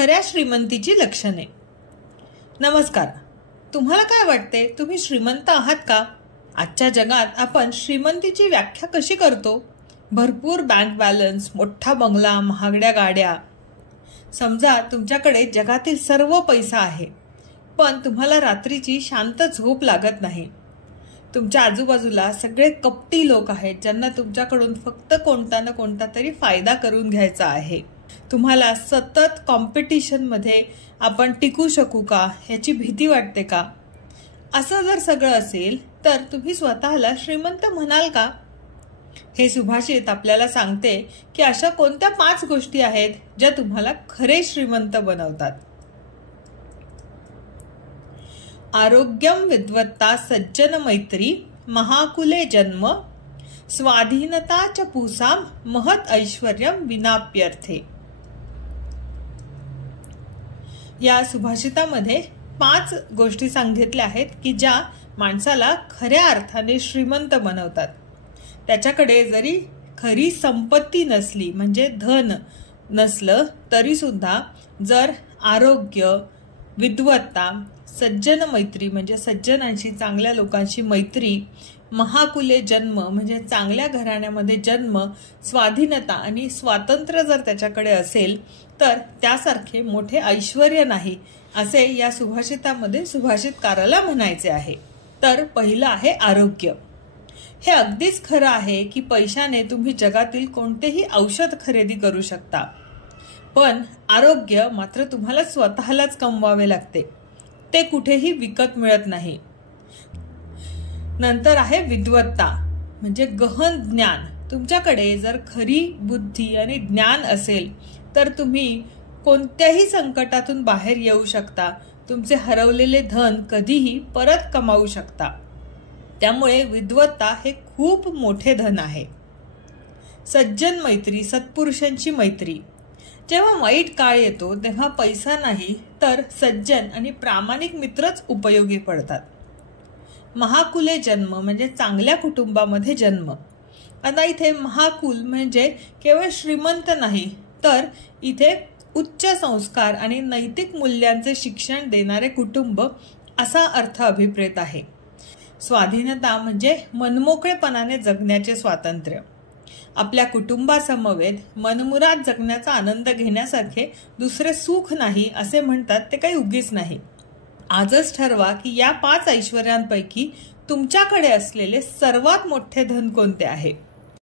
खऱ्या श्रीमंतीची लक्षणे। नमस्कार, तुम्हाला काय वाटते, तुम्ही श्रीमंत आहात का? आजच्या जगात आपण श्रीमंतीची व्याख्या कशी करतो? भरपूर बँक बॅलन्स, मोठा बंगला, महागड्या गाड्या। समजा तुमच्याकडे जगातील सर्व पैसा आहे, पण तुम्हाला रात्रीची शांत झोप लागत नाही। तुमच्या आजूबाजूला सगळे कपटी लोक आहेत, ज्यांना तुमच्याकडून फक्त कोणता ना कोणता तरी फायदा करून घ्यायचा आहे। तुम्हाला सतत कॉम्पिटिशन मध्ये आपण टिकू शकू का याची भीती वाटते का? असं जर सगळं असेल तर तुम्ही स्वतःला श्रीमंत म्हणाल का? हे सुभाषित आपल्याला सांगते की अशा कोणत्या 5 गोष्टी आहेत ज्या तुम्हाला खरे श्रीमंत बनवतात। आरोग्यम विद्वत्ता सज्जन मैत्री महाकुले जन्म स्वाधीनता च पूसाम महत ऐश्वर्यम विनाप्यर्थे। या सुभाषितामध्ये 5 गोष्टी सांगितल्या आहेत की ज्या माणसाला खऱ्या अर्थाने श्रीमंत बनवतात। त्याच्याकडे जरी खरी संपत्ती नसली, म्हणजे धन नसलं तरी सुद्धा जर आरोग्य, विद्वत्ता, सज्जन मैत्री म्हणजे सज्जनांशी, चांगल्या लोकांशी मैत्री, महाकुले जन्म म्हणजे चांगल्या घराण्यामध्ये जन्म, स्वाधीनता आणि स्वातंत्र्य जर त्याच्याकडे असेल तर त्यासारखे मोठे ऐश्वर्य नाही, असे या सुभाषितामध्ये सुभाषितकाराला म्हणायचे आहे। तर पहिलं आहे आरोग्य। हे अगदीच खरं आहे की पैशाने तुम्ही जगातील कोणतेही औषध खरेदी करू शकता, पण आरोग्य मात्र तुम्हाला स्वतःलाच कमवावे लागते, ते कुठेही विकत मिळत नाही। नंतर आहे विद्वत्ता म्हणजे गहन ज्ञान। तुमच्याकडे जर खरी बुद्धी आणि ज्ञान असेल तर तुम्ही कोणत्याही संकटातून बाहेर येऊ शकता, तुमचे हरवलेले धन कधीही परत कमावू शकता। त्यामुळे विद्वत्ता हे खूप मोठे धन आहे। सज्जन मैत्री, सत्पुरुषांची मैत्री। जेव्हा वाईट काळ येतो तेव्हा पैसा नाही तर सज्जन आणि प्रामाणिक मित्रच उपयोगी पडतात। महाकुले जन्म म्हणजे चांगल्या कुटुंबामध्ये जन्म। आता इथे महाकुल म्हणजे केवळ श्रीमंत नाही, तर इथे उच्च संस्कार आणि नैतिक मूल्यांचे शिक्षण देणारे कुटुंब असा अर्थ अभिप्रेत आहे। स्वाधीनता म्हणजे मनमोकळेपणाने जगण्याचे स्वातंत्र्य। आपल्या कुटुंबासमवेत मनमुराद जगण्याचा आनंद घेण्यासारखे दुसरे सुख नाही असे म्हणतात, ते काही उगीच नाही। आजच ठरवा की या 5 ऐश्वर्यांपैकी तुमच्याकडे असलेले सर्वात मोठे धन कोणते आहे।